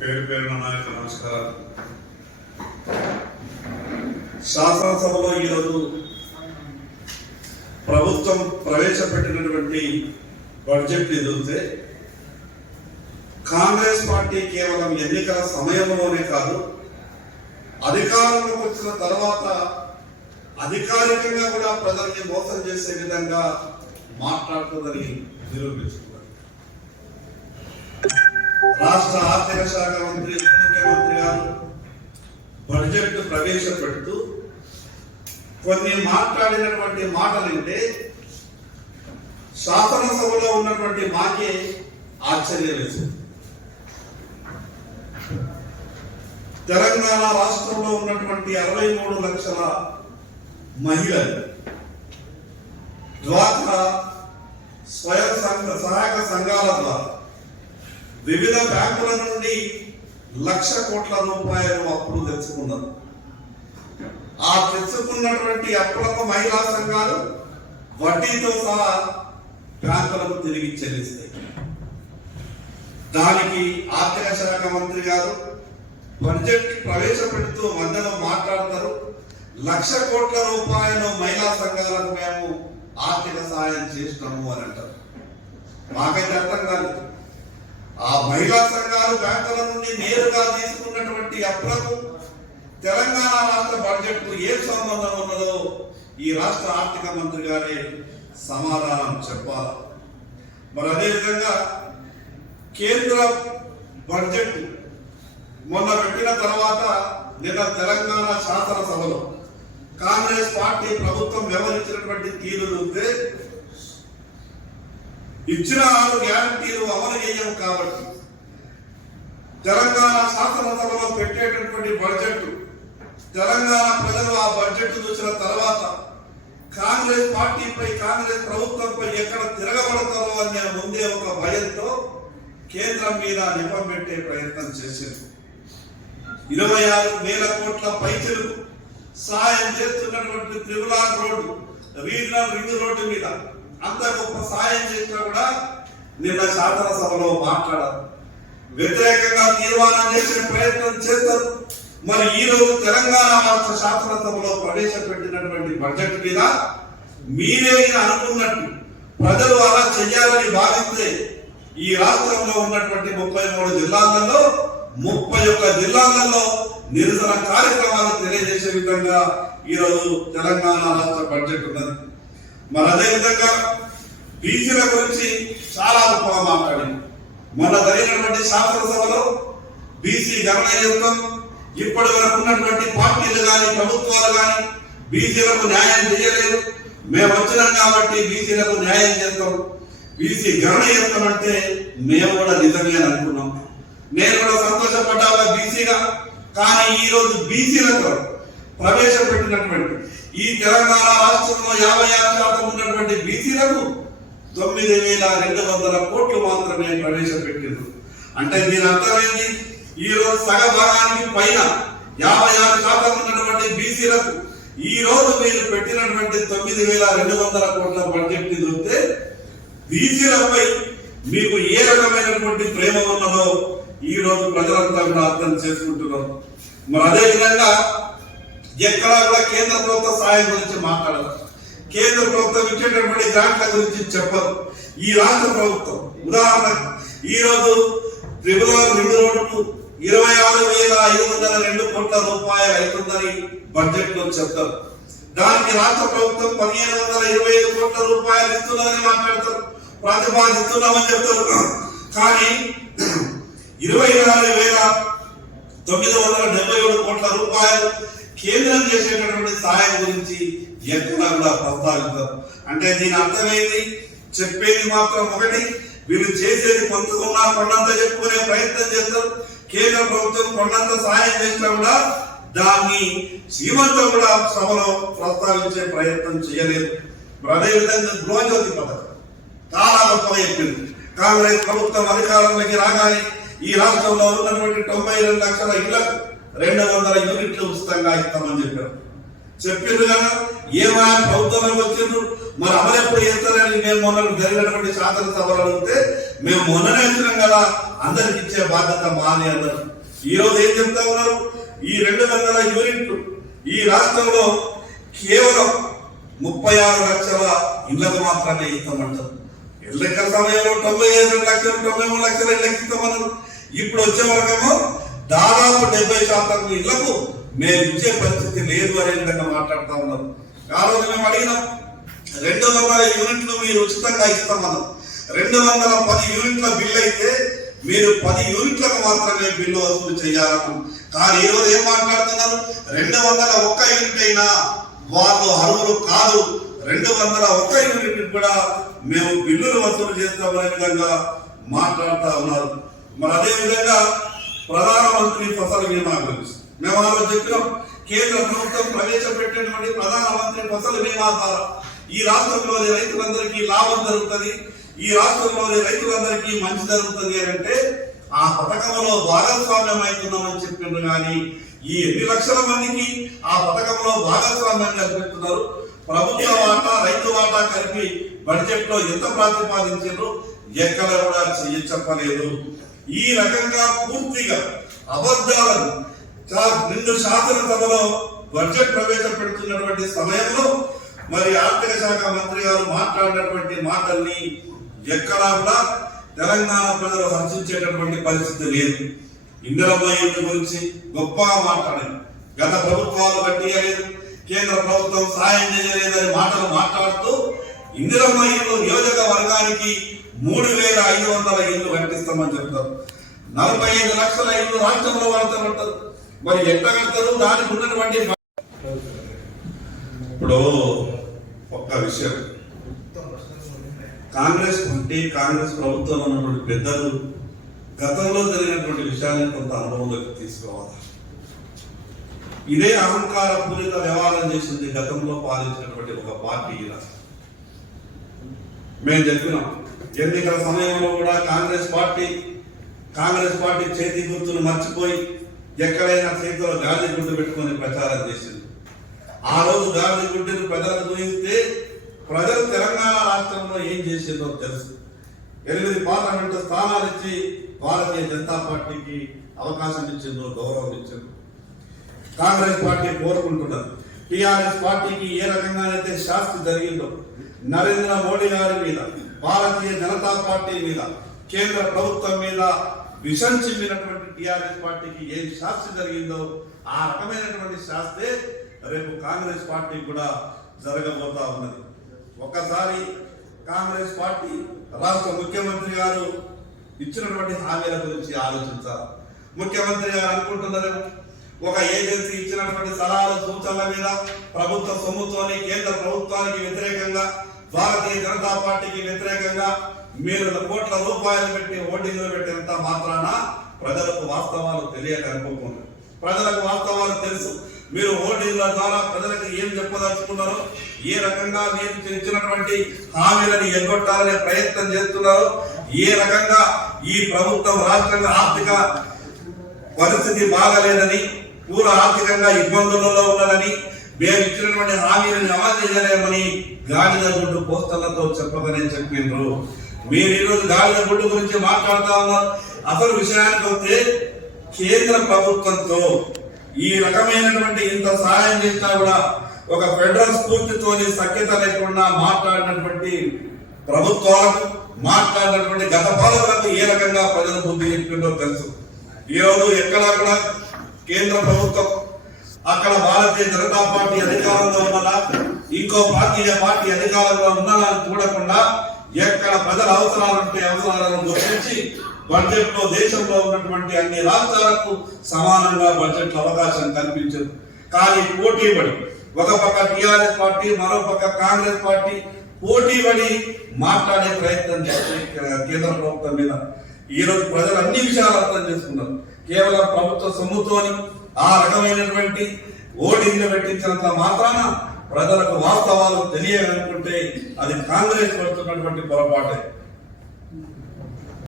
పేరు పేరున నాయకుల నమస్కారాలు. శాసనసభలో ఈరోజు ప్రభుత్వం ప్రవేశపెట్టినటువంటి బడ్జెట్ ఎదుగుతే కాంగ్రెస్ పార్టీ కేవలం ఎన్నికల సమయంలోనే కాదు, అధికారంలోకి వచ్చిన తర్వాత అధికారికంగా కూడా ప్రజల్ని మోసం చేసే విధంగా మాట్లాడుతుందని నిరూపించుకున్నారు. రాష్ట్ర ఆర్థిక శాఖ మంత్రి, ముఖ్యమంత్రి గారు బడ్జెట్ ప్రవేశపెడుతూ కొన్ని మాట్లాడినటువంటి మాటలంటే శాసనసభలో ఉన్నటువంటి మాకే ఆశ్చర్యం వేసింది. తెలంగాణ రాష్ట్రంలో ఉన్నటువంటి 63 లక్షల మహిళలు డ్వాక్రా స్వయం సహాయక సంఘాల ద్వారా వివిధ బ్యాంకుల నుండి 1,00,000 కోట్ల రూపాయలు అప్పులు తెచ్చుకున్నారు. ఆ తెచ్చుకున్నటువంటి అప్పులకు మహిళా సంఘాలు వడ్డీతో సహా బ్యాంకులకు తిరిగి చెల్లిస్తాయి. దానికి ఆర్థిక శాఖ మంత్రి గారు బడ్జెట్ ప్రవేశపెడుతూ మధ్యలో మాట్లాడతారు, 1,00,000 కోట్ల రూపాయలు మహిళా సంఘాలకు మేము ఆర్థిక సహాయం చేసినాము అని అంటారు. మాకైతే అర్థం కాదు. ఆ మహిళా సంఘాలు బ్యాంకుల నుండి నేరుగా తీసుకున్నటువంటి అప్పులకు తెలంగాణ రాష్ట్ర బడ్జెట్ కు ఏ సంబంధం ఉన్నదో ఈ రాష్ట్ర ఆర్థిక మంత్రి గారే సమాధానం చెప్పాలి. మరి అదేవిధంగా కేంద్ర బడ్జెట్ మొన్న పెట్టిన తర్వాత నిన్న తెలంగాణ శాసనసభలో కాంగ్రెస్ పార్టీ ప్రభుత్వం వ్యవహరించినటువంటి తీరు చూస్తే ఇచ్చిన 6 గ్యారంటీలు అమలు చేయవు కాబట్టి తెలంగాణ శాసనసభలో పెట్టేటటువంటి బడ్జెట్ తెలంగాణ ప్రజలు ఆ బడ్జెట్ చూసిన తర్వాత కాంగ్రెస్ పార్టీపై, కాంగ్రెస్ ప్రభుత్వంపై ఎక్కడ తిరగబడతారో అనే ముందే ఒక భయంతో కేంద్రం మీద నెపం పెట్టే ప్రయత్నం చేసింది. 26,000 కోట్ల పైసలు సాయం చేస్తున్నటువంటి triple road, regional ring road మీద అంత గొప్ప సాయం చేసినా కూడా నిన్న శాసనసభలో మాట్లాడారు. వ్యతిరేకంగా తీర్మానం చేసే ప్రయత్నం చేస్తారు. మరి ఈ రోజు తెలంగాణ రాష్ట్ర శాసనసభలో ప్రవేశపెట్టినటువంటి బడ్జెట్ మీద మీరే అనుకున్నట్టు ప్రజలు అలా చెయ్యాలని భావిస్తే ఈ రాష్ట్రంలో ఉన్నటువంటి 33 జిల్లాలలో 31 జిల్లాలలో నిరసన కార్యక్రమాలు తెలియజేసే విధంగా ఈరోజు తెలంగాణ రాష్ట్ర బడ్జెట్ ఉన్నది. మరి అదేవిధంగా బీసీల గురించి చాలా గొప్పగా మాట్లాడింది. మొన్న జరిగినటువంటి శాసనసభలో బీసీ గణనీయంతో ఇప్పటి వరకు ఉన్నటువంటి పార్టీలు కానీ ప్రభుత్వాలు కానీ బీసీలకు న్యాయం చేయలేదు. మేము వచ్చినాం కాబట్టి బీసీలకు న్యాయం చేస్తాం, బీసీ గణనీయం అంటే మేము కూడా నిజమే అనుకున్నాం. నేను కూడా సంతోషపడ్డా బీసీగా. కానీ ఈ రోజు బీసీలతో ప్రవేశపెట్టినటువంటి ఈ తెలంగాణ రాష్ట్రంలో 56% ఉన్నటువంటి బీసీలకు 9,200 కోట్లు మాత్రమే ప్రవేశపెట్టింది. అంటే దీని అర్థమైంది, ఈ రోజు సగభాగానికి పైన 56% ఉన్నటువంటి బీసీలకు ఈ రోజు మీరు పెట్టినటువంటి 9,200 కోట్ల బడ్జెట్ చూస్తే బీసీలపై మీకు ఏ రకమైనటువంటి ప్రేమ ఉన్నదో ఈ రోజు ప్రజలంతా కూడా అర్థం చేసుకుంటున్నారు. మరి అదేవిధంగా ఎక్కడా కూడా కేంద్ర ప్రభుత్వ సాయం గురించి మాట్లాడదు, కేంద్ర ప్రభుత్వం ఇచ్చేటటువంటి గ్రాంట్ల గురించి చెప్పదు. ఈ రాష్ట్ర ప్రభుత్వం ఉదాహరణకు ఈ రోజు త్రిపుల్ రింగ్ రోడ్డుకు 26,502 కోట్ల రూపాయలు అవుతుందని బడ్జెట్ లో చెప్తారు. దానికి రాష్ట్ర ప్రభుత్వం 1,525 కోట్ల రూపాయలు ఇస్తుందని మాట్లాడతారు, ప్రతిపాదిస్తున్నామని చెప్తారు. కానీ 24,977 కోట్ల రూపాయలు కేంద్రం చేసేటటువంటి సాయం గురించి ఎక్కడ కూడా ప్రస్తావించారు. అంటే దీని అర్థమైంది, చెప్పేది మాత్రం ఒకటి, వీళ్ళు చేసేది కొంతకున్నా కొండంత చెప్పుకునే ప్రయత్నం చేస్తారు. కేంద్ర ప్రభుత్వం కొండంత సాయం చేసినా కూడా దాన్ని శ్రీమంతో కూడా సభలో ప్రస్తావించే ప్రయత్నం చేయలేదు. అదేవిధంగా గృహజ్యోతి పథకం చాలా గొప్పగా చెప్పింది. కాంగ్రెస్ ప్రభుత్వం అధికారంలోకి రాగానే ఈ రాష్ట్రంలో ఉన్నటువంటి 92 లక్షల ఇళ్లకు 200 యూనిట్లు ఉచితంగా ఇస్తామని చెప్పారు. చెప్పిండ్రు కదా, ఏమైనా ప్రభుత్వంలో వచ్చిండ్రు మరి అమలు ఎప్పుడు చేస్తారని మేము మొన్న జరిగినటువంటి శాసనసభలు అడిగితే మేము మొన్ననే వచ్చినాం కదా, అందరికి ఇచ్చే బాధ్యత మాది అన్నారు. ఈ రోజు ఏం చెప్తా ఉన్నారు? ఈ 200 యూనిట్లు ఈ రాష్ట్రంలో కేవలం 36 లక్షల ఇళ్లకు మాత్రమే ఇస్తామంటారు. ఎన్నికల సమయంలో 95 లక్షలు 93 లక్షల ఇళ్లకు ఇస్తామన్నారు. ఇప్పుడు వచ్చే వరకేమో దాదాపు 70% ఇళ్లకు మేము ఇచ్చే పరిస్థితి లేదు అనే విధంగా మాట్లాడుతూ ఉన్నారు. ఆ రోజు మేము అడిగినాం 200 యూనిట్లు మీరు ఉచితంగా ఇస్తామన్నారు. 210 యూనిట్ల బిల్లు అయితే మీరు 10 యూనిట్లకు మాత్రమే బిల్లు వసూలు చేయాలను. కానీ ఈ రోజు ఏం మాట్లాడుతున్నారు? 201 యూనిట్ అయినా వాళ్ళు అర్హులు కాదు, 201 యూనిట్ కూడా మేము బిల్లులు వసూలు చేస్తామనే విధంగా మాట్లాడుతూ ఉన్నారు. మరి అదే విధంగా ప్రధానమంత్రి ఫసల్ బీమా గురించి మేము ఆ రోజు చెప్పినాం. కేంద్ర ప్రభుత్వం ప్రవేశపెట్టినటువంటి ప్రధానమంత్రి ఫసల్ బీమా ద్వారా ఈ రాష్ట్రంలోని రైతులందరికీ లాభం జరుగుతుంది, ఈ రాష్ట్రంలోని రైతులందరికీ మంచి జరుగుతుంది అంటే ఆ పథకంలో భాగస్వామ్యం అవుతున్నామని చెప్పిండ్రు. కానీ ఈ 8 లక్షల మందికి ఆ పథకంలో భాగస్వామ్యం కల్పిస్తున్నారు. ప్రభుత్వ వాటా రైతు వాటా కలిపి బడ్జెట్ లో ఎంత ప్రతిపాదించారు ఎక్కడ కూడా చెప్పలేదు. ఈ రకంగా పూర్తిగా అబద్ధాలను నిండు శాసనసభలో బడ్జెట్ ప్రవేశపెడుతున్నటువంటి సమయంలో మరి ఆర్థిక శాఖ మంత్రి గారు మాట్లాడినటువంటి మాటల్ని ఎక్కడా కూడా తెలంగాణ ప్రజలు హర్షించేటటువంటి పరిస్థితి లేదు. ఇందిరమ్మ ఇల్లు గురించి గొప్పగా మాట్లాడారు. గత ప్రభుత్వాలు కట్టియలేదు, కేంద్ర ప్రభుత్వం సాయం చేయలేదని మాటలు మాట్లాడుతూ ఇందిరమ్మ ఇల్లు నియోజకవర్గానికి 3500 ఇల్లు కట్టిస్తామని చెప్తారు. 45 లక్షల ఇల్లు రాష్ట్రంలో వాడతామంటారు. మరి ఎట్లా కడతారు? దానికి ఉన్నటువంటి ఇప్పుడు ఒక్క విషయం, కాంగ్రెస్ పార్టీ కాంగ్రెస్ ప్రభుత్వంలో ఉన్నటువంటి పెద్దలు గతంలో జరిగినటువంటి విషయాన్ని కొంత అనుభవంలోకి తీసుకోవాలి. ఇదే అహంకార పూరిత వ్యవహారం చేసింది గతంలో పాలించినటువంటి ఒక పార్టీ. మేము చెప్పినాం ఎన్నికల సమయంలో కూడా కాంగ్రెస్ పార్టీ చేతి గుర్తును మర్చిపోయి ఎక్కడైనా చేతిలో గాలి గుడ్డు పెట్టుకొని ప్రచారం చేసింది. ఆ రోజు గాలి గుడ్డును ప్రజలకు చూపిస్తే ప్రజలు తెలంగాణ రాష్ట్రంలో ఏం చేసిందో తెలుసు. 8 పార్లమెంటు స్థానాలు ఇచ్చి భారతీయ జనతా పార్టీకి అవకాశం ఇచ్చిందో, గౌరవం ఇచ్చిందో కాంగ్రెస్ పార్టీ కోరుకుంటున్నది. టిఆర్ఎస్ పార్టీకి ఏ రకంగానైతే శాస్తి జరిగిందో నరేంద్ర మోడీ గారి మీద, భారతీయ జనతా పార్టీ మీద, కేంద్ర ప్రభుత్వం మీద విషం చిమ్మినటువంటి టిఆర్ఎస్ పార్టీకి ఏం శాస్తి జరిగిందో ఆ రకమైనటువంటి శాస్తే రేపు కాంగ్రెస్ పార్టీ కూడా జరగబోతా ఉన్నది. ఒక్కసారి కాంగ్రెస్ పార్టీ రాష్ట్ర ముఖ్యమంత్రి గారు ఇచ్చినటువంటి హామీల గురించి ఆలోచించాలి. ముఖ్యమంత్రి గారు అనుకుంటున్నారు ఒక ఏజెన్సీ ఇచ్చినటువంటి సలహాలు సూచనల మీద ప్రభుత్వ సొమ్ముతోని కేంద్ర ప్రభుత్వానికి వ్యతిరేకంగా, భారతీయ జనతా పార్టీకి వ్యతిరేకంగా మీరు కోట్ల రూపాయలు పెట్టి ఓటింగ్లు పెట్టినంత మాత్రాన ప్రజలకు వాస్తవాలు తెలియక అనుకోకుండా, ప్రజలకు వాస్తవాలు తెలుసు. మీరు ఓటింగ్ల ద్వారా ప్రజలకు ఏం చెప్పదలుచుకున్నారో, ఏ రకంగా మీరు ఇచ్చినటువంటి హామీలను ఎగ్గొట్టాలనే ప్రయత్నం చేస్తున్నారో, ఏ రకంగా ఈ ప్రభుత్వం రాష్ట్రంగా ఆర్థిక పరిస్థితి బాగలేదని, పూర్వ ఆర్థికంగా ఇబ్బందులలో ఉన్నదని, మేము ఇచ్చినటువంటి హామీలను అమలు చేయలేమని గాడిద గుడ్డు పోస్టర్లతో చెప్పకనే చెప్పిండ్రు. మీరు ఈరోజు గాడిద గుడ్డు గురించి మాట్లాడుతా ఉన్నారు. అసలు విషయానికి వస్తే కేంద్ర ప్రభుత్వంతో ఈ రకమైనటువంటి ఇంత సహాయం చేసినా కూడా ఒక ఫెడరల్ స్ఫూర్తితోని సఖ్యత లేకుండా మాట్లాడినటువంటి ప్రభుత్వాలకు, మాట్లాడినటువంటి గత పాలకులకు ఏ రకంగా ప్రజలు బుద్ధి చెప్పిందో తెలుసు. ఈరోజు ఎక్కడా కూడా కేంద్ర ప్రభుత్వం, అక్కడ భారతీయ జనతా పార్టీ అధికారంలో ఉన్నదా, ఇంకో పార్టీ అధికారంలో ఉన్నదా చూడకుండా ఎక్కడ ప్రజల అవసరాలుంటే అవసరాలను గుర్తించి బడ్జెట్ లో దేశంలో ఉన్నటువంటి అన్ని రాష్ట్రాలకు సమానంగా బడ్జెట్ అవకాశం కల్పించదు. కానీ పోటీ పడి ఒక పక్క టిఆర్ఎస్ పార్టీ, మరో పక్క కాంగ్రెస్ పార్టీ పోటీ పడి మాట్లాడే ప్రయత్నం చేస్తే కేంద్ర ప్రభుత్వం మీద ఈ రోజు ప్రజలు అన్ని విషయాలు అర్థం చేసుకున్నారు. కేవలం ప్రభుత్వ సొమ్ముతోని ఆ రకమైనటువంటి ఓటింగ్లు పెట్టించినంత మాత్రాన ప్రజలకు వాస్తవాలు తెలియాలనుకుంటే అది కాంగ్రెస్ పడుతున్నటువంటి పొరపాటే.